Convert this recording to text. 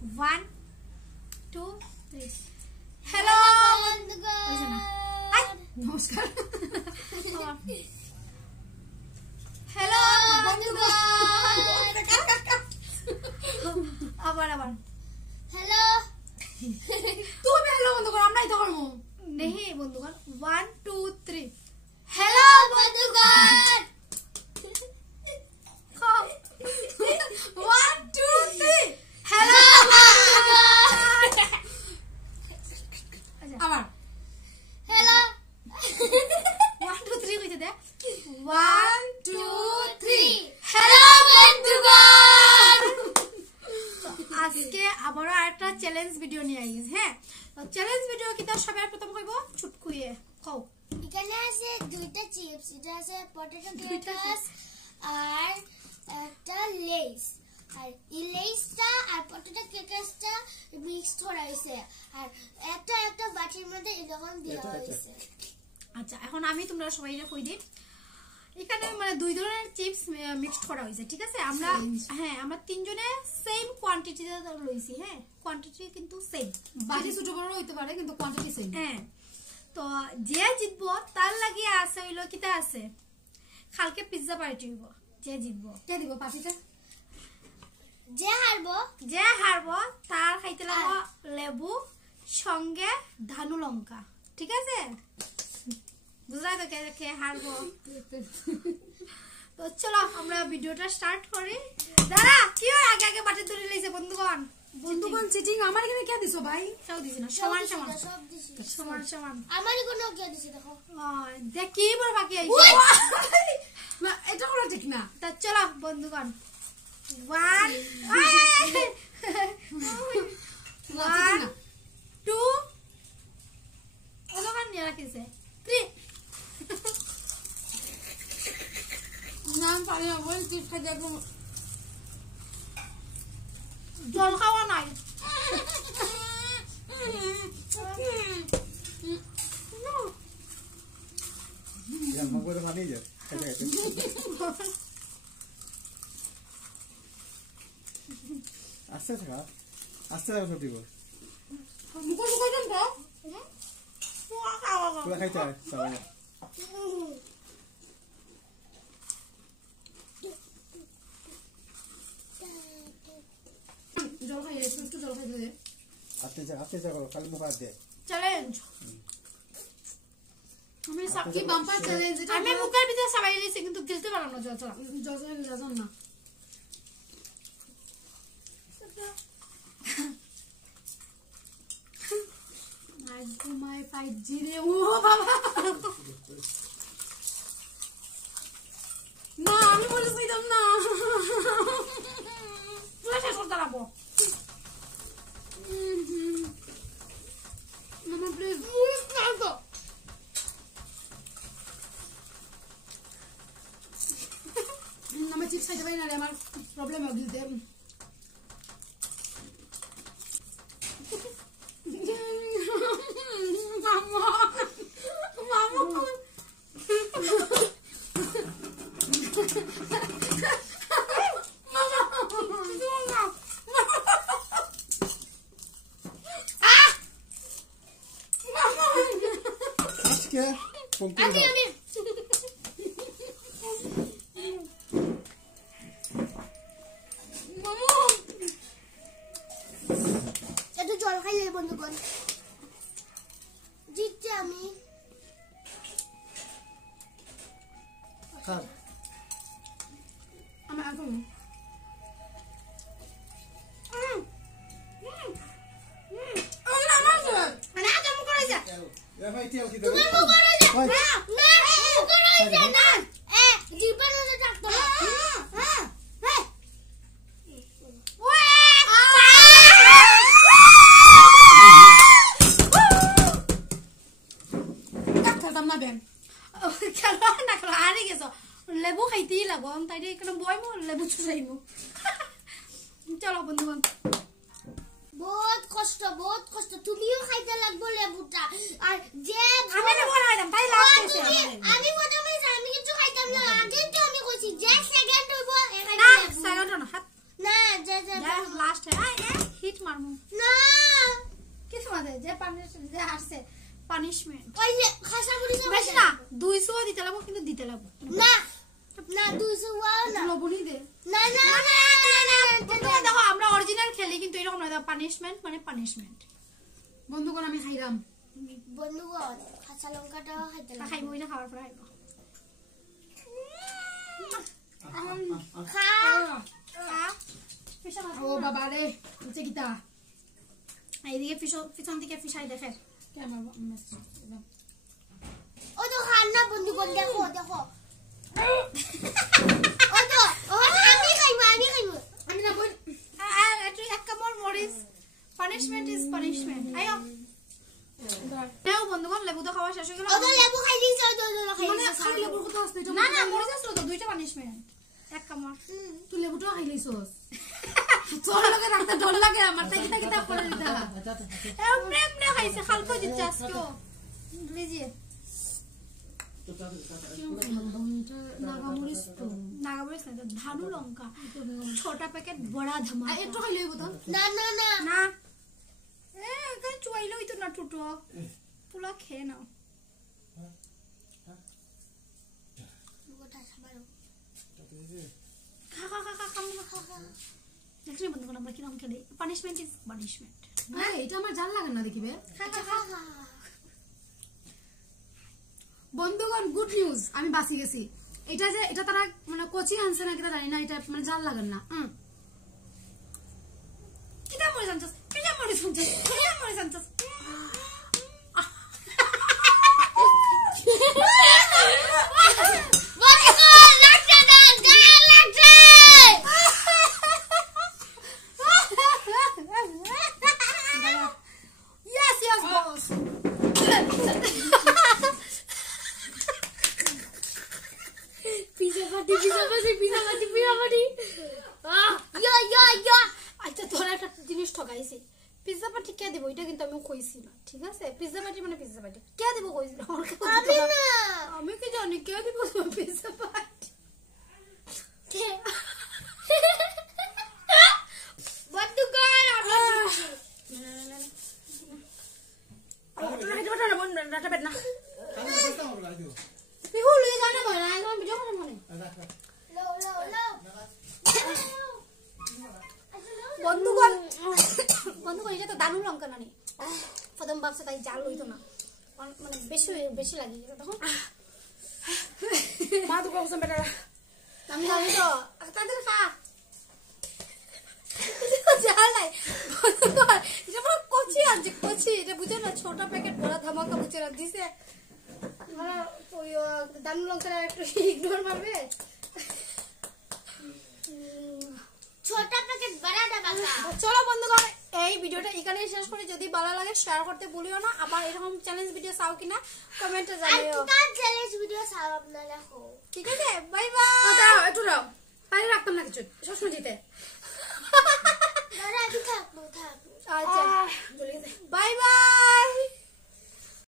1 2 3 hello बंधुगण नमस्कार hello बंधुगण আবার हेलो তুমি हेलो বন্ধুগণ আমরাই তো করব নেহি বন্ধুগণ 1 2 3 हेलो बंधुगण 1 2 3 हेलो আবার हेलो 1 2 3 কইতে দে 1 2 3 हेलो বন্ধুগণ আজকে আবারো একটা চ্যালেঞ্জ ভিডিও নিয়ে আইছি হ্যাঁ তো চ্যালেঞ্জ ভিডিও কিটা সবার প্রথম কইবো চুটকুইয়ে কও এখানে আছে দুইটা চিপস এটা আছে পটেটো ক্র্যাকারস আর একটা লেস আর এই লেসটা আর পটেটো ক্র্যাকারসটা মিক্স করা হয়েছে আর একটা বাটির মধ্যে এরকম দেওয়া হয়েছে আচ্ছা এখন আমি তোমরা সবাইকে কই দিই এখানে মানে দুই ধরনের চিপস মিক্সড করা হয়েছে ঠিক আছে আমরা হ্যাঁ আমরা তিনজনে সেম কোয়ান্টিটিতে লইছি হ্যাঁ কোয়ান্টিটি কিন্তু সেম বাটি ছোট বড় হইতে পারে কিন্তু কোয়ান্টিটি সেম হ্যাঁ তো যে জিতবো তার লাগি আছে হইলো কিটা আছে কালকে পিজ্জা পার্টি হইব যে জিতবো কে দিব পার্টিটা যে হারবো তার খাইতে লাগবো লেবু সঙ্গে ধানু লঙ্কা ঠিক আছে বুঝলাই তো কে হারবো তো চলো আমরা ভিডিওটা স্টার্ট করি দাঁড়া কি হয় আগে আগে বাটি ধরে লইছে বন্ধুগণ চিটিং আমার এখানে কে দিছো ভাই সব দিছ না সমান সমান সব দিছি সমান সমান আমারই কোনো কে দিছি দেখো দেখ কি বড় বাকি আইছে না এটা হলো ঠিক না তা চলো বন্ধুগণ 1 2 ওখানে নিয়ে রাখিছে 3 নাম পারে বল তুই খাই দেখো জল খাওয়া নাই আস্তে থাকা আস্তে থাকা সব দিব মুখে মুখে দেন তো পুরা খাইতে হয় সবাই জল খাই একটু জল খাই দে আস্তে যা করো খালি মুখ হাত দে চ্যালেঞ্জ আমি সাকি বাম্পার চ্যালেঞ্জ এটা আমি মুখের ভিতরে সবাই লিখছি কিন্তু গিলতে পারলাম না জল জল না আই ঘুমাই 5G রে ও বাবা না আমি বলেছিলাম না তুই শেষ করতে লাগবো মামা প্লিজ আমার চিপস খাইতে পারি না রে আমার প্রবলেম হবে দিতে আমি একটু জল খাইলে বন্ধুগণ জিতছি আমি আমার এখন তুমি মুখ করে যা না মুখ করে যা না জীবনে থাকতো খেলতাম না বেন খেলা না খেলা হারে গেছো লেবু খাইতেই লাগবো তাই এখানে বইমো লেবু চুষাইমো চলো বন্ধুগণ বহুত কষ্ট তুমিও খাইতে লাগবে লেবুটা আর যে আমি না বড় হইলাম তাই লাস্ট এসে আমি প্রথমে আমি কিছু খাইতাম না আগে তো আমি কইছি যে সেকেন্ড হইবো না সেকেন্ড না হাত না যে লাস্ট হিট মার যে আসছে পানিশমেন্ট ওই যে খাসা মুড়ি বেশি না 200 দিতে লাগবো কিন্তু দিতে লাগবো না না 200 ওয়াও না লবণই দে না না বন্ধুরা দেখো আমরা অরিজিনাল খেলি কিন্তু এরকম না পানিশমেন্ট মানে পানিশমেন্ট বন্ধুগণ আমি খাইলাম বন্ধুগণ কাঁচা লঙ্কাটাও খাইতে লাগে খাইবই না খাওয়ার পর খাইবো খা ও বাবা রে হচ্ছে কিতা এইদিকে পিছন থেকে ফিসাই দেখে ও তো খান না বন্ধুগণ দেখো দেখো ও তো ও আমি খাইবো আমি না বই এক কামড় মরিস পানিশমেন্ট ইজ পানিশমেন্ট আয়ো নাও বন্ধুগণ লেবু তো খাওয়া শেষ হয়ে গেল ও তো লেবু খাই দিয়েছে ও তো খাই মানে দিয়েছে খালি লেবুর কথা আসছে না না মরিস আসলো তো দুইটা পানিশমেন্ট এক কামড় তুই লেবুটা খাইলিছস তোর লগে রাখতে ডর লাগে আমার তাই কিতা কিতা করে দিতা এমনি এমনি খাইছে খালকো দিচ্ছে আজকে লিজিয়ে নাগামরিস তো নাগামরিচ না ধানু লঙ্কা ছোটা প্যাকেট বড়া ধামা একটু খাইলে হইব তো না না না না এখানে চুয়াইলে হইতো না টুটো পুলা খেয়ে নাও গোটা খাবারও খা খা খা খা খা খা দেখলি বন্ধুগণ আমরা কিরকম খেলি পানিশমেন্ট ইজ পানিশমেন্ট না এটা আমার জাল লাগে না দেখিবে খা খা খা খা বন্ধুগণ গুড নিউজ আমি বাঁচি গেছি এটা তারা মানে কোচি আনছে না কিটা জানি না এটা মানে জাল লাগান না কিটা মরে জানছস বন্ধুগণ লাগছে না গায়ে লাগছে yes boss পিজা পাটি আচ্ছা তোর একটা জিনিস ঠকাইছি পিজ্জা পাটি কে দেবো এটা কিন্তু আমি কইছি না ঠিক আছে পিজ্জা পাটি মানে পিজ্জা পাটি কে দেবো কইছি না আমি না আমি কি জানি কে দিব পিজ্জা পাটি বন্ধুগণ বিহু লই জানা মনে না একদম ভিডিও করে মনে বন্ধুগণ এটা তো দারুণ লঙ্কা নানি প্রথম ভাবছে তাই জাল হইতো না মানে বেশি লাগে তখন মা তো কইছ বেটা আমি জানি তো তাদের খা জাল নাই এটা পুরো কচি আনছে কচি এটা বুঝে না ছোট প্যাকেট বড় ধামাকা বুঝে না দিছে মানে ওই দারুণ লঙ্কাটা একটু ইগনোর মারবে ছোট প্যাকেট বড়া ডাবাকা চলো বন্ধুগণ এই ভিডিওটা এখানেই শেষ করি যদি ভালো লাগে শেয়ার করতে ভুলিও না আবার এরকম চ্যালেঞ্জ ভিডিও চাও কিনা কমেন্টে জানিও আর চ্যালেঞ্জ ভিডিও চাও আপনারা হো ঠিক আছে বাই বাই দাও একটু দাও পানি রাখতাম না কিছু সবসময় জিতে দাদা আমি থাকবো আচ্ছা বাই বাই